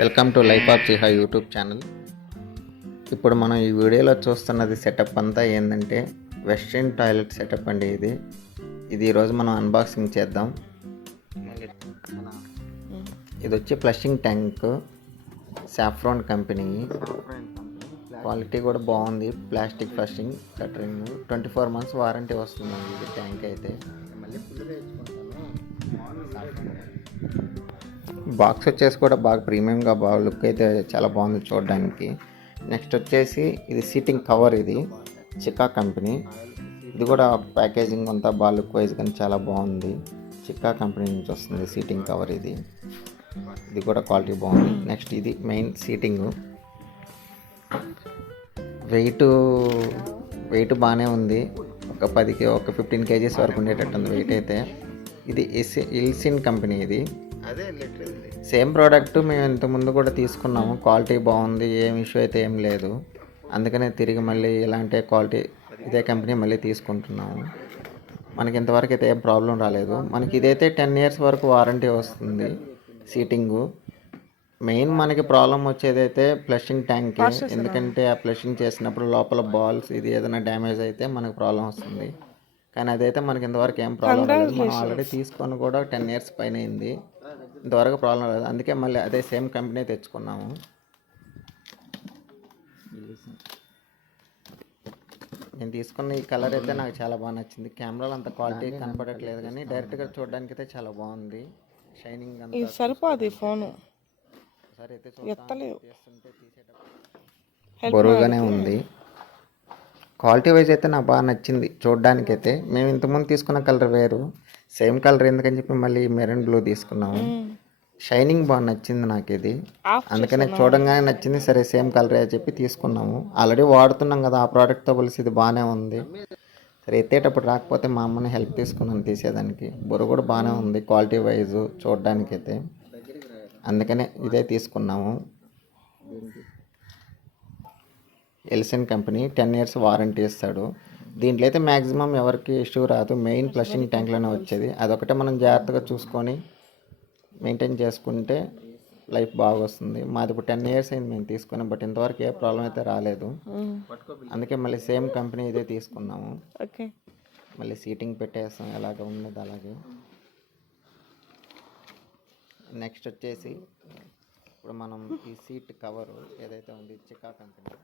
Welcome to life of చిహా YouTube channel. ఇప్పుడు మనం ఈ వీడియోలో చూస్తున్నది సెటప్ అంతా ఏంటంటే వెస్ట్రన్ టాయిలెట్ సెటప్ అండి. ఇది ఈరోజు మనం అన్బాక్సింగ్ చేద్దాం. ఇది వచ్చి flushing tank, saffron company. Quality కూడా బాగుంది. ప్లాస్టిక్ ఫ్లషింగ్ కటరింగ్, 24 months వారంటీ వస్తుందండి ఇది ట్యాంక్ అయితే. బాక్స్ వచ్చేసి కూడా బాగా ప్రీమియంగా బాగా లుక్ అయితే చాలా బాగుంది చూడడానికి. నెక్స్ట్ వచ్చేసి ఇది సీటింగ్ కవర్, ఇది చికా కంపెనీ. ఇది కూడా ప్యాకేజింగ్ అంతా బాగా లుక్ వైజ్ కానీ చాలా బాగుంది. చికా కంపెనీ నుంచి వస్తుంది సీటింగ్ కవర్. ఇది కూడా క్వాలిటీ బాగుంది. నెక్స్ట్ ఇది మెయిన్ సీటింగ్. వెయిట్ బాగానే ఉంది. ఒక 15 kgs వరకు ఉండేటట్టు ఉంది వెయిట్ అయితే. ఇది ఇల్సిన్ కంపెనీ. ఇది సేమ్ ప్రోడక్ట్ మేము ఇంతకుముందు కూడా తీసుకున్నాము. క్వాలిటీ బాగుంది, ఏం ఇష్యూ అయితే ఏం లేదు. అందుకనే తిరిగి మళ్ళీ ఇలాంటి క్వాలిటీ ఇదే కంపెనీ మళ్ళీ తీసుకుంటున్నాము. మనకి ఇంతవరకు అయితే ఏం ప్రాబ్లం రాలేదు. మనకి ఇదైతే 10 years వరకు వారంటీ వస్తుంది సీటింగు. మెయిన్ మనకి ప్రాబ్లం వచ్చేదైతే ఫ్లషింగ్ ట్యాంక్. ఎందుకంటే ఆ ఫ్లషింగ్ చేసినప్పుడు లోపల బాల్స్ ఇది ఏదైనా డ్యామేజ్ అయితే మనకు ప్రాబ్లం వస్తుంది. కానీ అదైతే మనకి ఇంతవరకు ఏం ప్రాబ్లం లేదు. మనం ఆల్రెడీ తీసుకొని కూడా 10 years పైన అయింది, ఇంతవరకు ప్రాబ్లం లేదు. అందుకే మళ్ళీ అదే సేమ్ కంపెనీ తెచ్చుకున్నాము. నేను తీసుకున్న ఈ కలర్ అయితే నాకు చాలా బాగా నచ్చింది. కెమెరాలో అంత క్వాలిటీ కనపడట్లేదు కానీ డైరెక్ట్గా చూడడానికి అయితే చాలా బాగుంది. షైనింగ్ అంతా సరిపోదు ఫోను. సరే అయితే బరువుగానే ఉంది. క్వాలిటీ వైజ్ అయితే నాకు బాగా నచ్చింది చూడడానికి అయితే. మేము ఇంతకుముందు తీసుకున్న కలర్ వేరు, సేమ్ కలర్ ఎందుకని చెప్పి మళ్ళీ మెరూన్ బ్లూ తీసుకున్నాము. షైనింగ్ బాగా నచ్చింది నాకు ఇది, అందుకనే చూడంగానే నచ్చింది. సరే సేమ్ కలరే అని చెప్పి తీసుకున్నాము. ఆల్రెడీ వాడుతున్నాం కదా, ఆ ప్రోడక్ట్తో పోలిసి ఇది బాగానే ఉంది. సరే ఎత్తేటప్పుడు రాకపోతే మా అమ్మని హెల్ప్ తీసుకున్నాను తీసేదానికి. బరువు కూడా బాగానే ఉంది క్వాలిటీ వైజ్ చూడడానికి అయితే. అందుకనే ఇదే తీసుకున్నాము. ఎల్సిన్ కంపెనీ 10 years వారంటీ ఇస్తాడు. దీంట్లో అయితే మ్యాక్సిమం ఎవరికి ఇష్యూ రాదు. మెయిన్ ఫ్లషింగ్ ట్యాంక్లోనే వచ్చేది. అదొకటే మనం జాగ్రత్తగా చూసుకొని మెయింటైన్ చేసుకుంటే లైఫ్ బాగా వస్తుంది. మాది ఇప్పుడు 10 years అయింది మేము తీసుకుని, బట్ ఇంతవరకు ఏ ప్రాబ్లం అయితే రాలేదు. అందుకే మళ్ళీ సేమ్ కంపెనీ ఇదే తీసుకున్నాము. మళ్ళీ సీటింగ్ పెట్టేస్తాం ఎలాగ ఉన్నది అలాగే. నెక్స్ట్ వచ్చేసి ఇప్పుడు మనం ఈ సీట్ కవరు ఏదైతే ఉంది చికా కంపెనీ,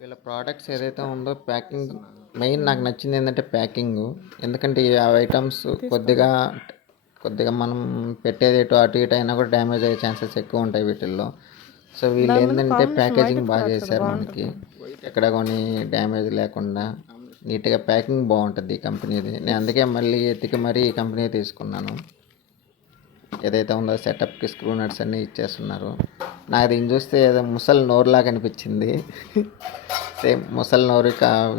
వీళ్ళ ప్రోడక్ట్స్ ఏదైతే ఉందో ప్యాకింగ్ మెయిన్ నాకు నచ్చింది ఏంటంటే ప్యాకింగ్. ఎందుకంటే ఆ ఐటమ్స్ కొద్దిగా మనం పెట్టేది అటు ఇటు అయినా కూడా డ్యామేజ్ అయ్యే ఛాన్సెస్ ఎక్కువ ఉంటాయి వీటిల్లో. సో వీళ్ళు ఏంటంటే ప్యాకేజింగ్ బాగా చేశారు. మనకి ఎక్కడ కొన్ని డ్యామేజ్ లేకుండా నీట్గా ప్యాకింగ్ బాగుంటుంది ఈ కంపెనీది. నేను అందుకే మళ్ళీ ఎత్తికి మరీ ఈ కంపెనీ తీసుకున్నాను. ఏదైతే ఉందో సెటప్కి స్క్రూ నట్స్ అన్నీ ఇచ్చేస్తున్నారు. నాకు దీన్ని చూస్తే ఏదో ముసలి నోరులాగా అనిపించింది. సేమ్ ముసలి నోరు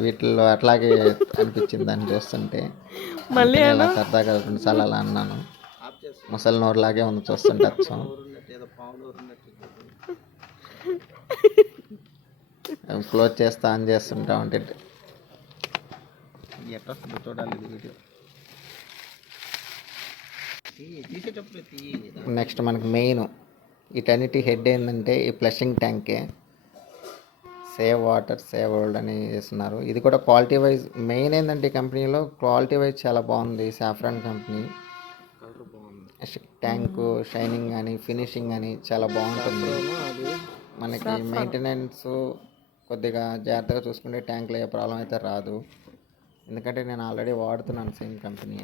వీటిల్లో అట్లాగే అనిపించింది దాన్ని చూస్తుంటే. మళ్ళీ అలా సరదాగా 2 సార్లు అలా అన్నాను. ముసలి నోరులాగే ఉంది చూస్తుంటే అచ్చం. క్లోజ్ చేస్తా ఆన్ చేస్తుంటా ఉంటే ఎట్లా చూడాలి ఇది వీడియో. నెక్స్ట్ మనకు మెయిన్ వీటన్నిటి హెడ్ ఏంటంటే ఈ ఫ్లషింగ్ ట్యాంకే. సేవ్ వాటర్ సేవ్ వరల్డ్ అని వేస్తున్నారు. ఇది కూడా క్వాలిటీ వైజ్ మెయిన్ ఏంటంటే ఈ కంపెనీలో క్వాలిటీ వైజ్ చాలా బాగుంది. సాఫ్రాన్ కంపెనీ ట్యాంకు షైనింగ్ అని ఫినిషింగ్ అని చాలా బాగుంటుంది. మనకి మెయింటెనెన్స్ కొద్దిగా జాగ్రత్తగా చూసుకుంటే ట్యాంక్లో ఏ ప్రాబ్లం అయితే రాదు. ఎందుకంటే నేను ఆల్రెడీ వాడుతున్నాను సేమ్ కంపెనీ.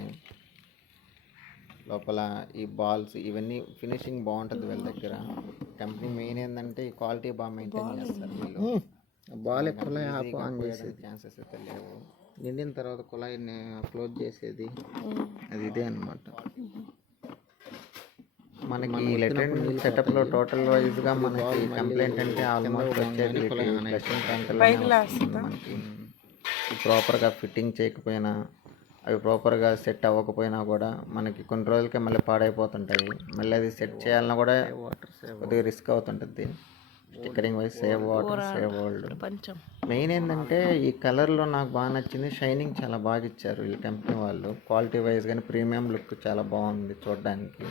లోపల ఈ బాల్స్ ఇవన్నీ ఫినిషింగ్ బాగుంటుంది వీళ్ళ దగ్గర. కంపెనీ మెయిన్ ఏంటంటే ఈ క్వాలిటీ బాగా మెయింటైన్ చేస్తారు వీళ్ళు. బాల్ కుళాయి ఆన్ చేసే ఛాన్సెస్ అయితే లేవు. నిండిన తర్వాత కుళాయిని క్లోజ్ చేసేది అది ఇదే అనమాట. మనకి లెటర్న్ సెటప్లో టోటల్ వైజ్గా మనకి కంప్లైంట్ అంటే ఆల్మోస్ట్ వచ్చేది ఫ్లషింగ్ ట్యాంక్లో మనకి ప్రాపర్గా ఫిట్టింగ్ చేయకపోయినా, అవి ప్రాపర్గా సెట్ అవ్వకపోయినా కూడా మనకి కొన్ని రోజులకే మళ్ళీ పాడైపోతుంటాయి. మళ్ళీ అది సెట్ చేయాలన్నా కూడా కొద్దిగా రిస్క్ అవుతుంటుంది. Stickering wise save water save world. Main ఏంటంటే ఈ కలర్లో నాకు బాగా నచ్చింది. షైనింగ్ చాలా బాగా ఇచ్చారు ఈ కంపెనీ వాళ్ళు. క్వాలిటీ వైజ్ కానీ ప్రీమియం లుక్ చాలా బాగుంది చూడడానికి.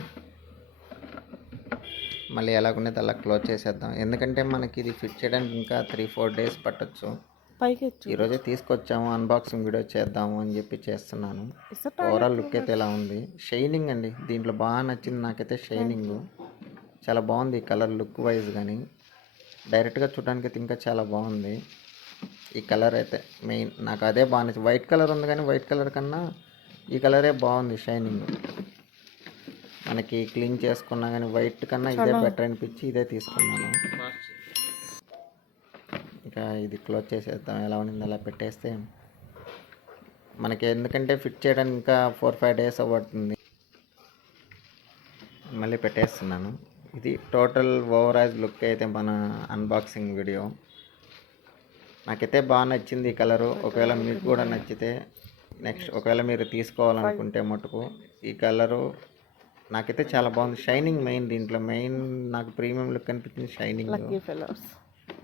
మళ్ళీ ఎలాగున్నది అలా క్లోజ్ చేసేద్దాం, ఎందుకంటే మనకి ఇది ఫిట్ చేయడానికి ఇంకా 3-4 డేస్ పట్టొచ్చు. పైకి ఈరోజే తీసుకొచ్చాము, అన్బాక్సింగ్ వీడియో చేద్దాము అని చెప్పి చేస్తున్నాను. ఓవరాల్ లుక్ అయితే ఇలా ఉంది. షైనింగ్ అండి, దీంట్లో బాగా నచ్చింది నాకైతే షైనింగ్. చాలా బాగుంది ఈ కలర్ లుక్ వైజ్, కానీ డైరెక్ట్గా చూడడానికి అయితే ఇంకా చాలా బాగుంది. ఈ కలర్ అయితే మెయిన్ నాకు అదే బాగా నచ్చింది. వైట్ కలర్ ఉంది కానీ వైట్ కలర్ కన్నా ఈ కలరే బాగుంది షైనింగ్. మనకి క్లీన్ చేసుకున్నా కానీ వైట్ కన్నా ఇదే బెటర్ అనిపించి ఇదే తీసుకున్నాను. ఇంకా ఇది క్లోజ్ చేసేద్దాం, ఎలా ఉంది అలా పెట్టేస్తే మనకి, ఎందుకంటే ఫిట్ చేయడానికి ఇంకా 4-5 డేస్ అవ్వడుతుంది. మళ్ళీ పెట్టేస్తున్నాను. ఇది టోటల్ ఓవరాల్ లుక్ అయితే మన అన్బాక్సింగ్ వీడియో. నాకైతే బాగా నచ్చింది ఈ కలరు. ఒకవేళ మీకు కూడా నచ్చితే నెక్స్ట్ ఒకవేళ మీరు తీసుకోవాలనుకుంటే మటుకు ఈ కలరు నాకైతే చాలా బాగుంది. షైనింగ్ మెయిన్, దీంట్లో మెయిన్ నాకు ప్రీమియం లుక్ అనిపించింది షైనింగ్.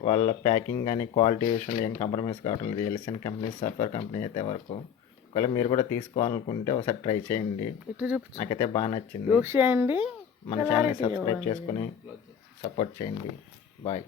వాళ్ళ ప్యాకింగ్ కానీ క్వాలిటీ విషయంలో ఏం కాంప్రమైజ్ కావటం లేదు. ఎల్ఎస్ఎన్ కంపెనీ, సఫర్ కంపెనీ అయితే వరకు. ఒకవేళ మీరు కూడా తీసుకోవాలనుకుంటే ఒకసారి ట్రై చేయండి. నాకైతే బాగా నచ్చింది. మన ఛానల్ని సబ్స్క్రైబ్ చేసుకొని సపోర్ట్ చేయండి. బాయ్.